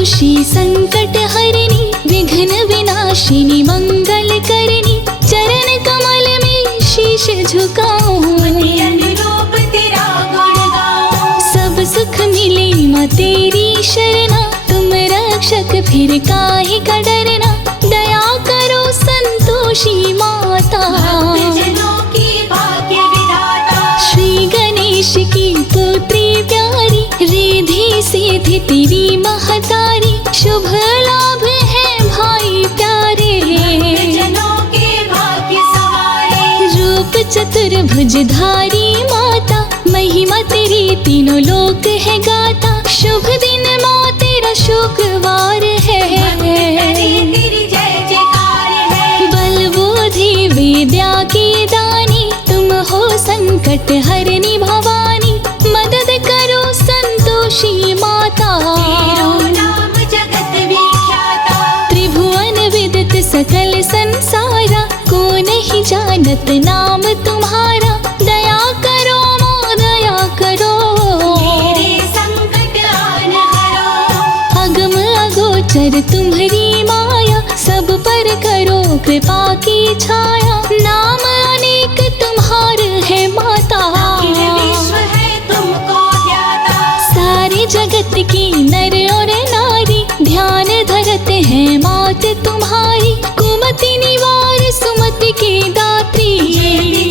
संतोषी संकट हरिणी विघ्न विनाशिनी मंगल करनी चरण कमल में शीश झुकाऊं अनुरूप तेरा गुण गाऊं। सब सुख मिले माँ तेरी शरणा तुम रक्षक फिर काहे का डरना दया करो संतोषी माता भक्तजनों की भाग्य विधाता। श्री गणेश की पुत्री प्यारी रिद्धि सिद्धि तेरी महतारी शुभ लाभ है भाई प्यारे भक्तजनों के भाग्य सवारे। रूप चतुर्भुजधारी माता महिमा तेरी तीनों लोक है गाता शुभ दिन माँ तेरा शुक्रवार है तेरी जय जयकार है। बल बुद्धि विद्या की दानी तुम हो संकट हरनी भवानी मदद करो संतोषी माता तेरो नाम जगत विख्याता। त्रिभुवन विदित सकल संसारा को नहीं जानत नाम तुम्हारा दया करो माँ दया करो मेरे संकट आन हरो। अगम अगोचर तुम्हारी माया सब पर करो कृपा की छाया नाम अनेक तुम्हार है माता अखिल विश्व है तुमको ज्ञाता। सारे जगत की नर और नारी ध्यान धरते हैं मात तुम्हारी कुमति निवार सुमति की दात्री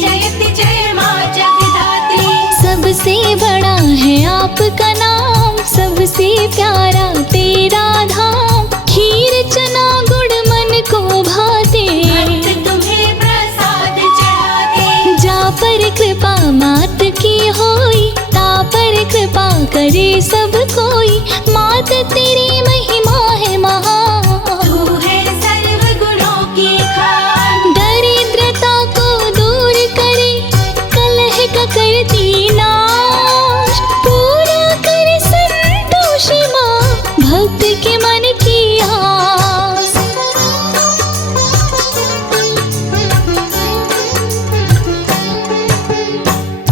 जयति जय माँ जगदात्री। सबसे बड़ा है आपका नाम सबसे प्यारा तेरा धाम खीर चना गुड़ मन को भाते भक्त तुम्हें प्रसाद चढ़ाते। जा पर कृपा मात की होई ता पर कृपा करे सब कोई मात तेरी महिमा है महान तू है सर्व गुणों की खान। दरिद्रता को दूर करे कलह का करती नाश पूरा करे संतोषी माँ भक्त के मन की आस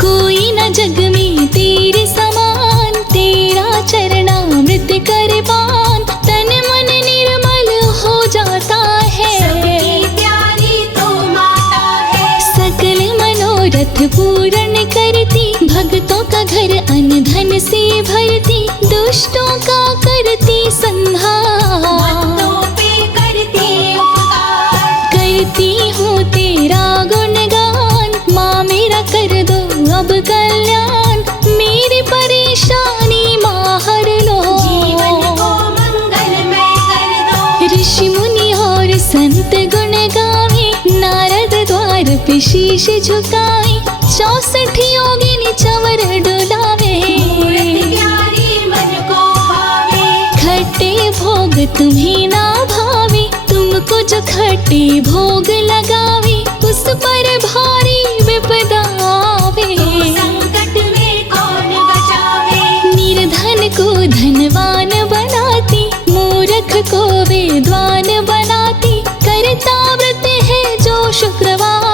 कोई न जग में तेरे समान तेरा चरणामृत कर पान तन मन निर्मल हो जाता है सबकी प्यारी तू माता है। सकल मनोरथ पूर्ण करती भक्तों का घर अन्न धन से भरती दुष्टों का करती संहार भक्तों पे करती उपकार। करती हूँ तेरा गुणगान माँ मेरा कर दो अब कल्याण मेरी परेशानी माँ हर लो जीवन को मंगलमय कर दो। ऋषि मुनि और संत गुण गावे नारद द्वार पे शीश झुकाए 64 योगिनी चवर डुलावे मूर्ति प्यारी मन को भावे। खट्टे भोग तुम्हें ना भावे तुमको जो खट्टे भोग लगावे उस पर भारी विपदा आवे संकट में कौन बचावे। निर्धन को धनवान बनाती मूर्ख को विद्वान बनाती करता व्रत है जो शुक्रवार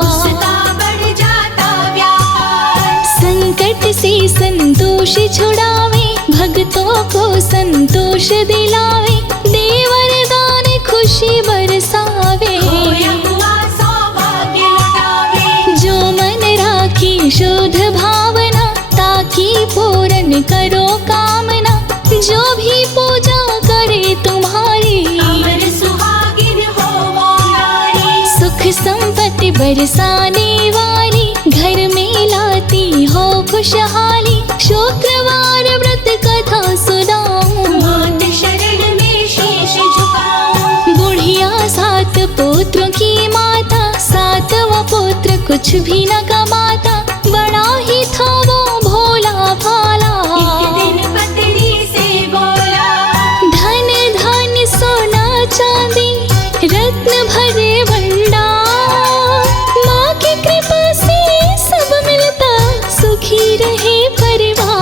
उसका बढ़ जाता व्यापार। संकट से संतोष छुड़ावे भक्तों को संतोष दिलावे दे वरदान खुशी बरसावे खोया हुआ सौभाग्य लौटावे। जो मन राखी शुद्ध भावना ताकि पूर्ण करो कामना जो भी पूजा करे तुम्हारी अमर सुहागिन हो वो नारी। सुख संपत्ति बरसाने वाली घर में लाती हो खुशहाली शुक्रवार व्रत कथा सुनाऊं मात शरण में शीश झुकाऊं। बुढ़िया 7 पुत्रों की माता 7वां पुत्र कुछ भी न कमाता बड़ा ही था वो भोला भाला एक दिन पत्नी से बोला धन धन सोना चांदी रत्न भरे भंडार माँ की कृपा से सब मिलता सुखी रहे परिवार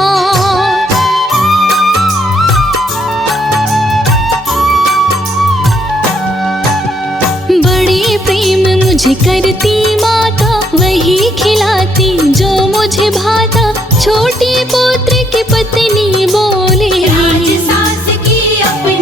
बड़े प्रेम मुझे करती माता वही खिलाती जो मुझे भाता छोटी पुत्र की पत्नी बोले राज सास की अपनी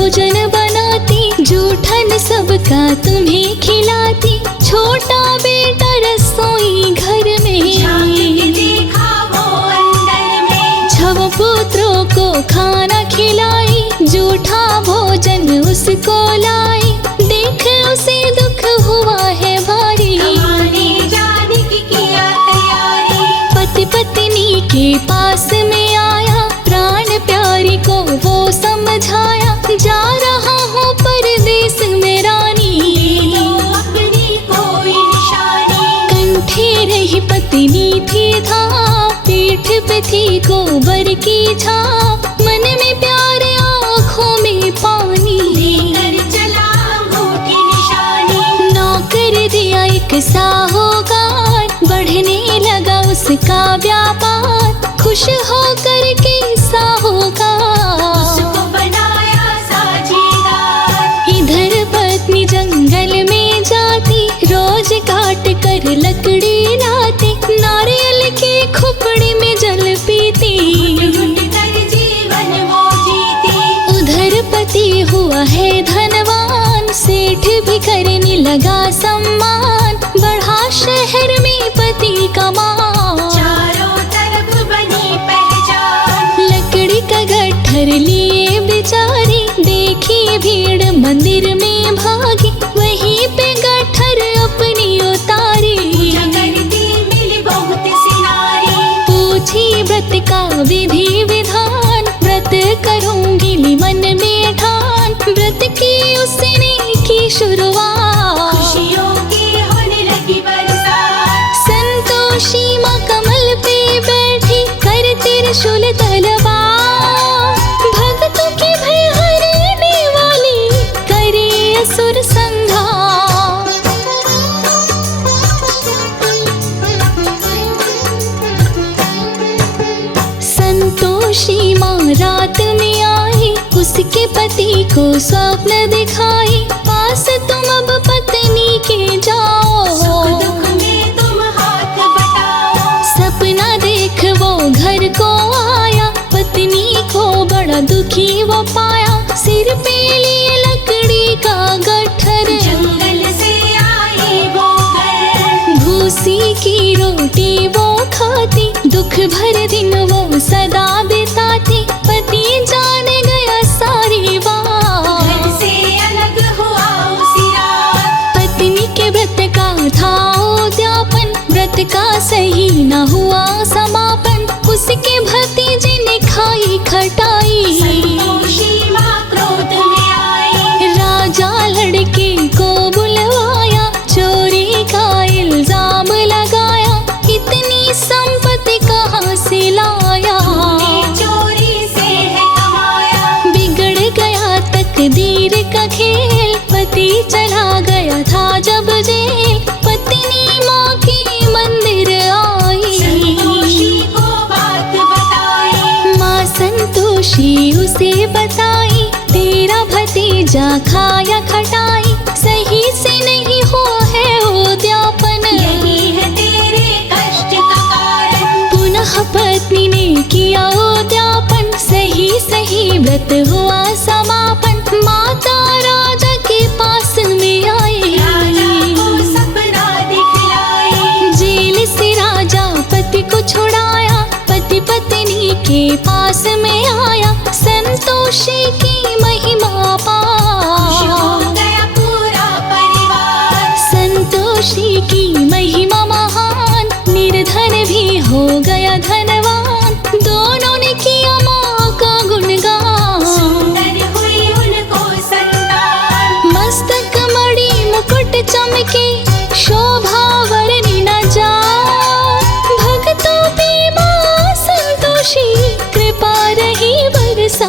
भोजन बनाती, जूठन सबका तुम्हें खिलाती। छोटा बेटा रसोई घर में, झांक के देखा वो अंदर में। छव पुत्रों को खाना खिलाई, जूठा भोजन उसको लाई। देख उसे दुख हुआ है भारी, कमाने जाने की किया तैयारी। पति पत्नी के पास में आया, प्राण प्यारी को वो समझाया। जा रहा हूँ परदेस में रानी, दे दो अपनी कोई निशानी। कंठे रही पत्नी थी था, पीठ पे थी गोबर की छाप। मन में प्यार आँखों में पानी, लेकर चला अंगूठी निशानी। नौकर दिया एक साहूकार, बढ़ने लगा उसका व्यापार। खुश होकर के साहूकार उसको बनाया साझेदार। इधर पत्नी जंगल में जाती, रोज काट कर लकड़ी लाती। नारियल के खुपड़ी में जल पीती, घुट कर जीवन वो जीती। उधर पति हुआ है धनवान, सेठ भी करने लगा सम्मान। बढ़ा शहर में पति का मान, चारों तरफ बनी पहचान। लकड़ी का गट्ठर लिए बेचारी, देखी भीड़ मंदिर में भागी। वहीं पे गट्ठर अपनी उतारी, पूजा करती मिली बहुत सी नारी। पूछी व्रत का विधि विधान, व्रत करूंगी मन में ठान। व्रत की उसने की शुरुआत, खुशियों की होने लगी बरसात। संतोषी माँ कमल पे बैठी, कर त्रिशूल तलवार। भक्तों की भय हरने वाली, करे असुर संहार। संतोषी माँ रात में आई, उसके पति को स्वप्न दिखाई। पास तुम अब पत्नी के जाओ, सुख दुख में तुम हाथ बटाओ। सपना देख वो घर को आया, पत्नी को बड़ा दुखी वो पाया। सिर पे लिए लकड़ी का गट्ठर, जंगल से आई वो घर। भूसी की रोटी वो खाती, दुख भर दिन वो सदा बिताती। पति जान गया सारी बात, घर से अलग हुआ उसी रात। पत्नी के व्रत का था उद्यापन, व्रत का सही न हुआ समापन। उसके भतीजे ने खाई खटाई, संतोषी माँ क्रोध में आई। राजा लड़के को बुलवाया, चोरी का इल्जाम लगाया। इतनी संपत्ति कहाँ से लाया, तूने चोरी से है कमाया। बिगड़ गया तकदीर का खेल। पति चला गया था जब जेल, पत्नी माँ की मंदिर आई। संतोषी को बात बताई। माँ संतोषी उसे बताई, तेरा भतीजा खाया खटाई। सही से नहीं हुआ है उद्यापन, यही है तेरे कष्ट का कारण। पुनः पत्नी ने किया उद्यापन, सही सही व्रत हुआ समापन। माता राजा के पास में आई, राजा को सपना दिखलाई। जेल से राजा पति को छुड़ाया, पति पत्नी के पास में आया। संतोषी की महिमा खुश हो पा, गया पूरा परिवार। संतोषी की महिमा महान, निर्धन भी हो गया धनवान। दोनों ने किया माँ का गुणगान, सुंदर हुई उनको संतान। मस्तक मणि मुकुट चमके, शोभा वर्णि न जाए। भक्तों पे माँ संतोषी कृपा रही बरसा।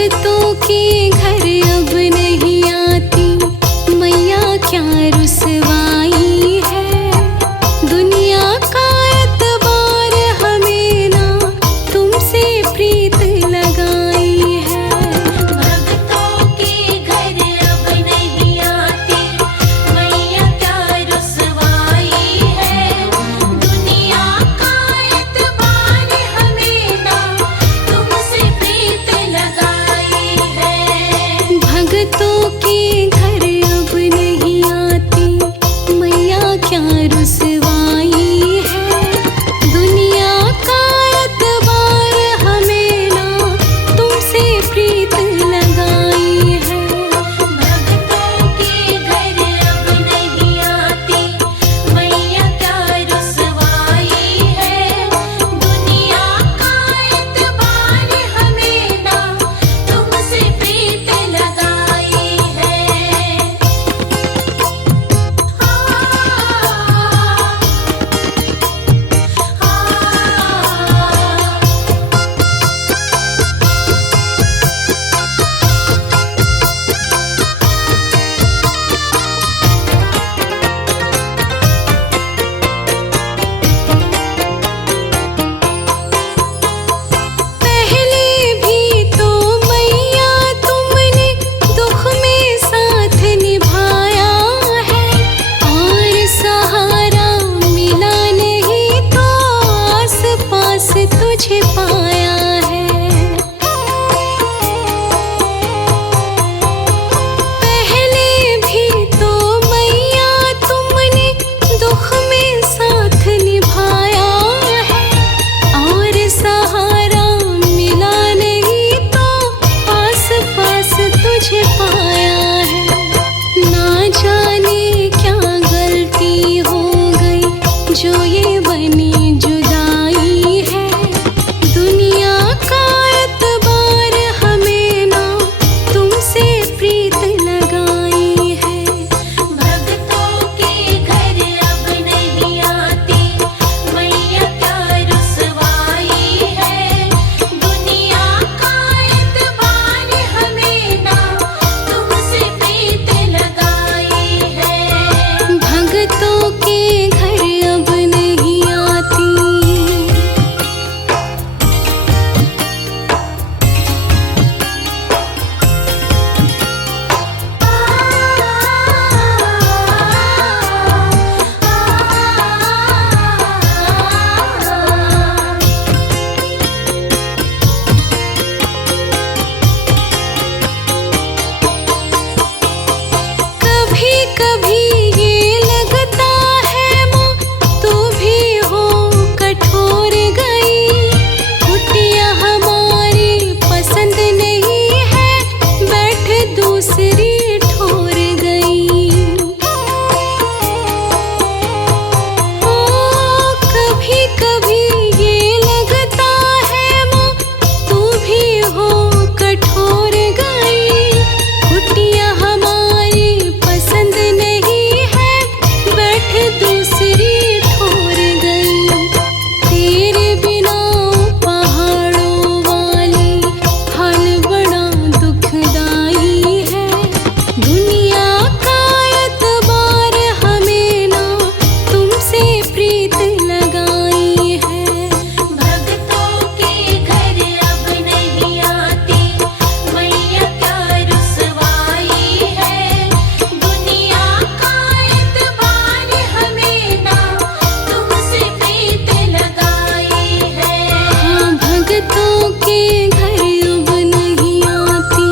भगतों के घर अब नहीं आती मैया, क्या रुसवाई है। दुनिया का एतबार हमें ना तुमसे प्रीत लगाई है। भक्तों के घर अब नहीं आती मैया, क्या रुसवाई है। दुनिया का एतबार हमें ना तुमसे प्रीत लगाई है। भगतों के घर अब नहीं आती मैया, क्या रुसवाई है। दुनिया का एतबार हमें ना तुमसे प्रीत लगाई है। भक्तों के घर अब नहीं आती मैया, क्या रुसवाई है। दुनिया का एतबार हमें ना तुमसे प्रीत लगाई है। पहले भी तो मैया तुमने दुख में साथ निभाया है, और सहारा मिला नहीं तो आस पास तुझे पाया है। पहले भी तो मैया तुमने दुख में साथ निभाया है, और सहारा मिला नहीं तो आस पास तुझे पाया है। ना जाने क्या गलती हो गई जो ये बनी जुदाई है। दुनिया का एतबार हमें ना तुमसे प्रीत लगाई है। भक्तों के घर अब नहीं आती मैया, क्या रुसवाई है। दुनिया का एतबार हमें ना तुमसे प्रीत लगाई है। भगतों के घर अब नहीं आती। कभी कभी ये लगता है माँ तू भी हो कठोर गई। कुटिया हमारी पसंद नहीं है, बैठ दूसरी ठोर गई। ओ कभी कभी ये लगता है माँ तू भी हो कठोर गई। कुटिया हमारी पसंद नहीं है, बैठ दूसरी ठोर गई। तेरे बिना पहाड़ों वाली हाल बड़ा दुखदाई है। दुनिया का एतबार हमें ना तुमसे प्रीत लगाई है। भक्तों के घर अब नहीं आती मैया, क्या रुसवाई है। दुनिया का एतबार हमें ना तुमसे प्रीत लगाई है। हाँ, भगतों के घर अब नहीं आती।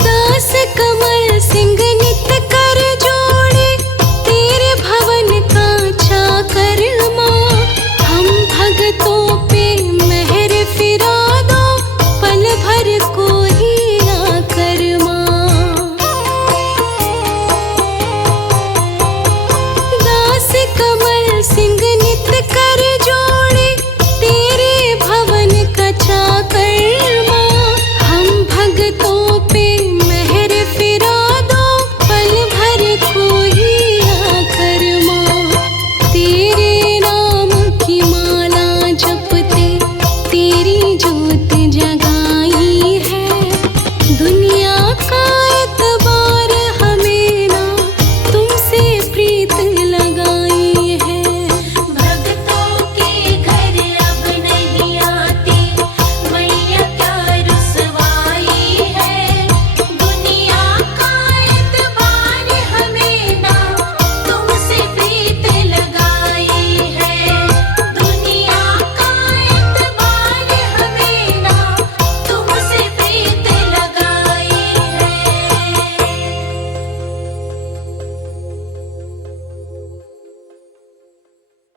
दास कमल सिंह